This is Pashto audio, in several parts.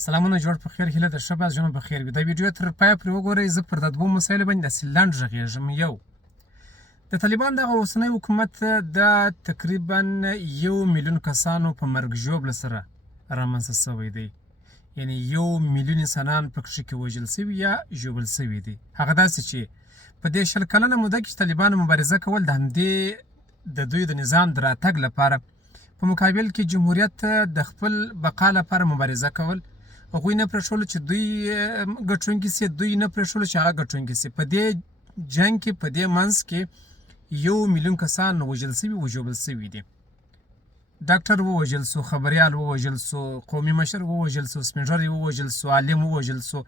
سلامونه جوړ په خیر هیله در ښه باز ژوند په خیر وي دا ویډیو تر پایه پرې وګورئ زه پر دا دوو مسایلو باندې داسې لنډ غږیږم. یو د طالبان دغه اوسنی حکومت دا تقریبا 1,000,000 کسانو په مرګ ژوبله سره رامنځته سوی دی، یعنې 1,000,000 انسانان په کښې کې وژل سوي یا ژوبل سوي دي. هغه داسې چې په دې 100 کلنه موده کې چې طالبانو مبارزه کول د همدې د دوی د نظام د راتګ لپاره په مقابل کې جمهوریت د خپل بقا لپاره مبارزه کول. هغوی نه پرېښودل چې دوی ګټونکي سي، دوی نه پرېښودل چې هغه ګټونکي سي. په دې جنګ کې په دې منځ کې 1,000,000 کسان وژل سوي وژوبل سوي دي. ډاکټر ووژل سو، خبریال ووژل سو، قومي مشر ووژل سو، سپین ږیری ووژل سو، عالم ووژل سو،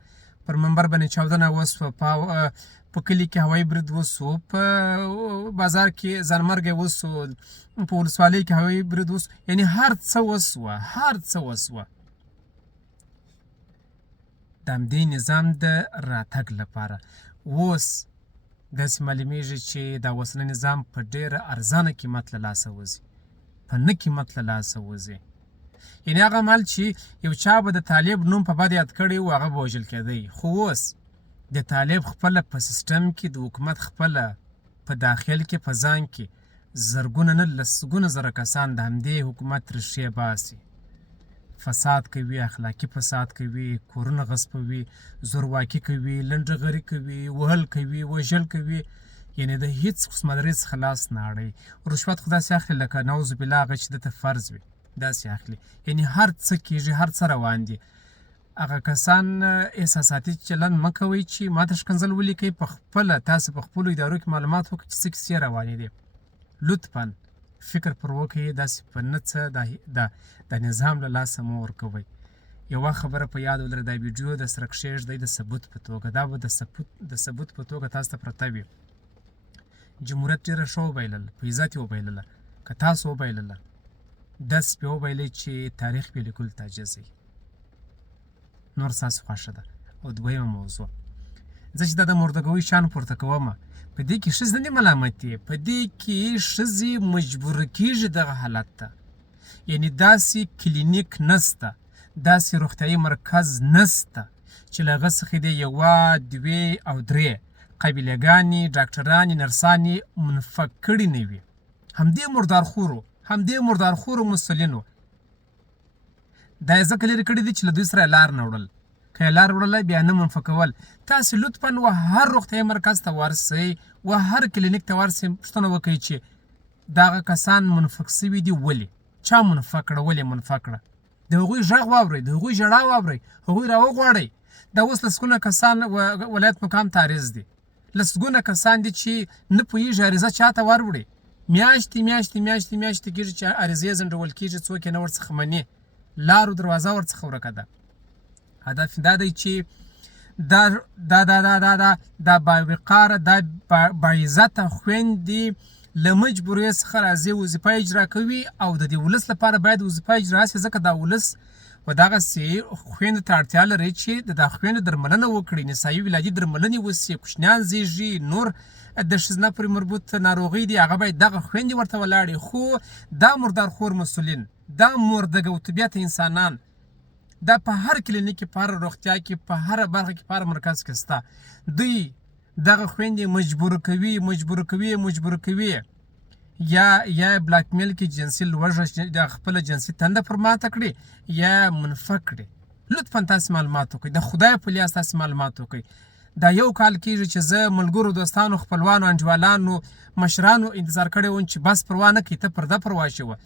پر منبر باندې چاودنه وسوه، په کلي کې هوایي برید وسو، په بازار کې ځانمرګی وسو، په ولسوالۍ کې هوایي برید وسو، یعنې هر څه وسوه، هر څه وسوه د همدې نظام د راتګ لپاره. اوس داسې معلومیږي چې دا اوسنی نظام په ډېره ارزانه قیمت له لاسه وځي، په نه قیمت له لاسه وځي. یعنې هغه مهال چې یو چا به د طالب نوم په بد یاد کړی و هغه به وژل کېدی، خو اوس د طالب خپله په سیسټم کې د حکومت خپله په داخل کې په ځان کې زرګونه نه لسګونه زره کسان د همدې حکومت ریښې باسي، فساد کوي، اخلاقي فساد کوي، کورونه غصبوي، زورواکي کوي، لنډغري کوي، وهل کوي، وژل کوي، یعنې د هېڅ قسمدارۍ څخه لاس نه اړوي. رشوت خو داسې اخلي لکه نعوذ بالله هغه چې دته فرض وي داسې اخلي، یعنې هر څه کېږي، هر څه روان دي. هغه کسان احساساتي چلند مه کوئ چې ماته ښکنځل ولیکئ، په خپله تاسو په خپلو ادارو کې معلومات وکړئ چې څه کیسې روانې دي. لطفا فکر پر وکړئ، داسې په نه څه د نظام له لاسه مه ورکوئ. یوه خبره په یاد ولرئ، دا ویډیو د سره کښېږدئ د ثبوت په توګه، دا به د ثبوت په توګه تاسو ته پرته وي. جمهوریت ډېره ښه وبایلله، په عزت یې وبایلله. که تاسو وبایلله داسې پرې وبایلئ چې تاریخ پرې لیکلو ته عاجزئ. نور ستاسو خوښه ده. او دویمه موضوع، زه چې دا د مردګوۍ شیان پورته کومه، په دې کې ښځې نه دي ملامتې، په دې کې ښځې مجبوره کېږي دغه حالت ته. یعنې داسې کلینیک نسته، داسې روغتیایي مرکز نسته چې له هغه څخه دې 1، 2 او 3 قبیلهګانې، ډاکټرانې، نرسانې منفک کړي نه وي. همدې مردارخورو مسؤلینو دا یې ځکه لرې کړي دي چې له دوی سره یې لار نه وړل. که یې لار وړله بیا نه منفکول. تاسې لطفا و هر روغتیایي مرکز ته ورسئ، و هر کلینیک ته ورسئ، پوښتنه وکړئ چې دغه کسان منفک سوي دي ولې، چا منفک کړه، ولې منفک کړه. د هغوی غږ واورئ، د هغوی ژړا واورئ، هغوی راوغواړئ. دا اوس لسګونه کسان ولایت مقام ته عریض دي، لسګونه کسان دي چې نه پوهېږي عریضه چا ته وروړي. میاشتې کېږي چې عریضې ځنډول کېږي، څوک یې نه ورڅخه مني، لارو دروازه ورڅخه ورکه ده. هدف دا دی چې دا باوقاره، دا باعزته خویندې له مجبورۍ څخه راځي، وظیفه اجرا کوي، او د دې ولس لپاره باید وظیفه اجرا شي، ځکه دا ولس و دغسې خویندو ته اړتیا لري چې د دا خویندو درملنه وکړي، نسایي ولادي درملنې وسي، کوچنیان زېږي، نور د ښځینه پورې مربوط ناروغۍ دي، هغه باید دغه خویندې ورته ولاړې. خو دا مردارخور مسؤلین، دا مردګوطبیعته انسانان، دا په هر کلینیک کې، په هر روغتیا کې، په هره برخه کې، په هر مرکز کې شته. دوی دغه خویندې مجبوره کوي یا بلاک میل کې جنسي لوږه د خپله جنسي تنده پر ماته کړي یا منفک کړي. لطفا تاسې معلومات وکړئ، د خدای په لیاس تاسې معلومات وکړئ. دا 1 کال کېږي چې زه ملګرو، دوستانو، خپلوانو، انډیوالانو، مشرانو انتظار کړی وم چې بس پروا نه کوي، ته پرده پروا شوه.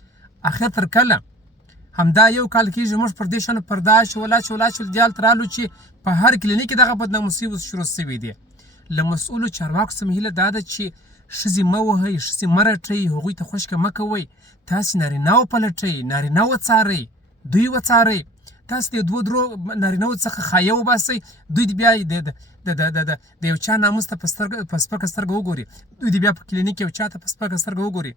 اخر تر کله همدا 1 کال کېږي موږ پر دې شانو پرده اچول دیال تر رالو چې په هر کلینیک کې دغه بدناموسي اوس شروع سوي دي. له مسؤلو چارواکو څخه مې هیله دا ده چې ښځې مه وهئ، ښځې مه رټئ، هغوی ته خوشکه مه کوئ. تاسې نارینه وپلټئ، نارینه وڅارئ، دوی وڅارئ. تاسې د 2-3 نارینهو څخه خایه وباسئ، دوی دې بیا د یو چا ناموس ته په سپکه سترګه وګوري، دوی دې بیا په کلینیک یو چا ته په سپکه سترګه وګوري،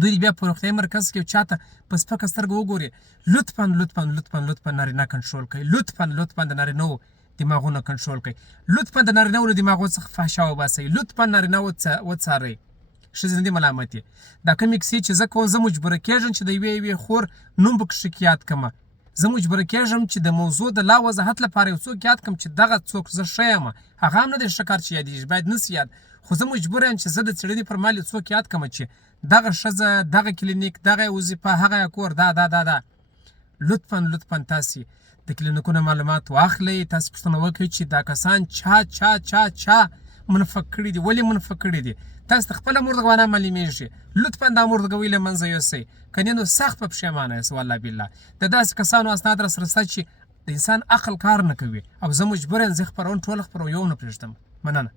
دوی دې بیا په روغتیایي مرکز کې یو چا ته په سپکه سترګه وګوري. لطفا نارینه کنټرول کړئ، لطفا د نارینهو دماغونه کنټرول کړئ، لطفا د نارینهو له دماغو څخه فحشا وباسئ، لطفا نارینه وڅارئ. ښځې نه دي ملامتې. دا کومې کیسې چې زه کوم، زه مجبوره کېږم چې د یوې خور نوم به کښې یاد کړمه، زه مجبوره کېږم چې د موضوع د لا وضاحت لپاره یو څوک یاد کړم چې دغه څوک زه ښه یم، هغه هم نه دی ښه کار چې یادېږي، باید نه سي یاد، خو زه مجبوره یم چې زه د څېړنې پر مهال یو څوک یاد کړم چې دغه ښځه، دغه کلینیک، دغه وظیفه، هغه کور، دا لطفا تاسې د کلینیکونو معلومات واخلئ، تاسې پوښتنه وکړئ چې دا کسان چا منفق کړي دي، ولې منفق کړي دي. تاسو ته خپله مردګوانه معلومېږي، لطفا دا مردګوي له منځه یوسئ، که نه نو سخت به پښیمانه یاست والله بالله. د داسې کسانو اسناد راسره شته چې د انسان عقل کار نه کوي، او زه مجبور یم زه خپرون ټوله خپروم، یو نه پرېږدم. مننه.